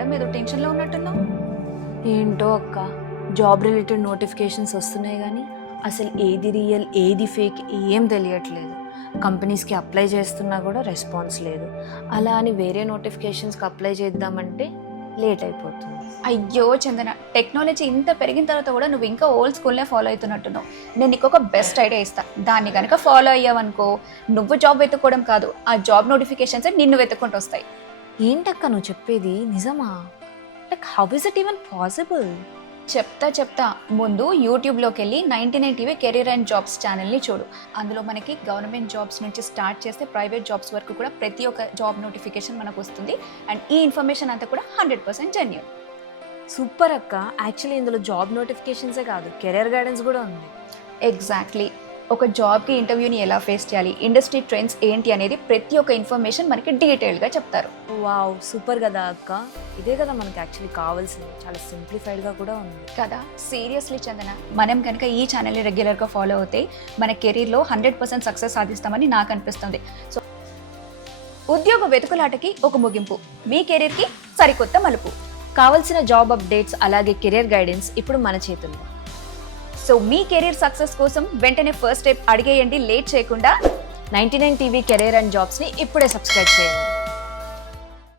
Madam ఏదో టెన్షన్లో ఉన్నట్టున్నావు. ఏంటో అక్క, జాబ్ రిలేటెడ్ నోటిఫికేషన్స్ వస్తున్నాయి కానీ అసలు ఏది రియల్ ఏది ఫేక్ ఏం తెలియట్లేదు. కంపెనీస్కి అప్లై చేస్తున్నా కూడా రెస్పాన్స్ లేదు. అలా అని వేరే నోటిఫికేషన్స్కి అప్లై చేద్దామంటే లేట్ అయిపోతుంది. అయ్యో చందన, టెక్నాలజీ ఇంత పెరిగిన తర్వాత కూడా నువ్వు ఇంకా ఓల్డ్ స్కూల్నే ఫాలో అవుతున్నట్టున్నావు. నేను నీకు ఒక బెస్ట్ ఐడియా ఇస్తా. దాన్ని కనుక ఫాలో అయ్యావనుకో, నువ్వు జాబ్ వెతుక్కోవడం కాదు, ఆ జాబ్ నోటిఫికేషన్స్ నిన్ను వెతుక్కుంటూ వస్తాయి. ఏంటక్క నువ్వు చెప్పేది నిజమా? Like how is it even possible? చెప్తా ముందు యూట్యూబ్లోకి వెళ్ళి 99 టీవీ కెరీర్ అండ్ జాబ్స్ ఛానల్ని చూడు. అందులో మనకి గవర్నమెంట్ జాబ్స్ నుంచి స్టార్ట్ చేస్తే ప్రైవేట్ జాబ్స్ వరకు కూడా ప్రతి ఒక్క జాబ్ నోటిఫికేషన్ మనకు వస్తుంది. అండ్ ఈ ఇన్ఫర్మేషన్ అంతా కూడా 100% జెన్యూన్. సూపర్ అక్క. యాక్చువల్లీ ఇందులో జాబ్ నోటిఫికేషన్సే కాదు, కెరీర్ గైడెన్స్ కూడా ఉంది. ఎగ్జాక్ట్లీ. ఒక జాబ్కి ఇంటర్వ్యూని ఎలా ఫేస్ చేయాలి, ఇండస్ట్రీ ట్రెండ్స్ ఏంటి అనేది ప్రతి ఒక్క ఇన్ఫర్మేషన్ మనకి డీటెయిల్గా చెప్తారు. వావ్, సూపర్ కదా అక్క. ఇదే కదా మనకి యాక్చువల్లీ కావాల్సింది. చాలా సింప్లిఫైడ్గా కూడా ఉంది కదా. సీరియస్లీ చందన, మనం కనుక ఈ ఛానల్ని రెగ్యులర్గా ఫాలో అవుతే మన కెరీర్లో 100% సక్సెస్ సాధిస్తామని నాకు అనిపిస్తుంది. సో ఉద్యోగ వెతుకులాటకి ఒక ముగింపు, మీ కెరీర్కి సరికొత్త మలుపు. కావాల్సిన జాబ్ అప్డేట్స్ అలాగే కెరీర్ గైడెన్స్ ఇప్పుడు మన చేతుల్లో. సో మీ కెరీర్ సక్సెస్ కోసం వెంటనే ఫస్ట్ స్టెప్ అడిగేయండి, లేట్ చేయకుండా. 99 టీవీ కెరీర్ అండ్ జాబ్స్ని ఇప్పుడే సబ్స్క్రైబ్ చేయండి.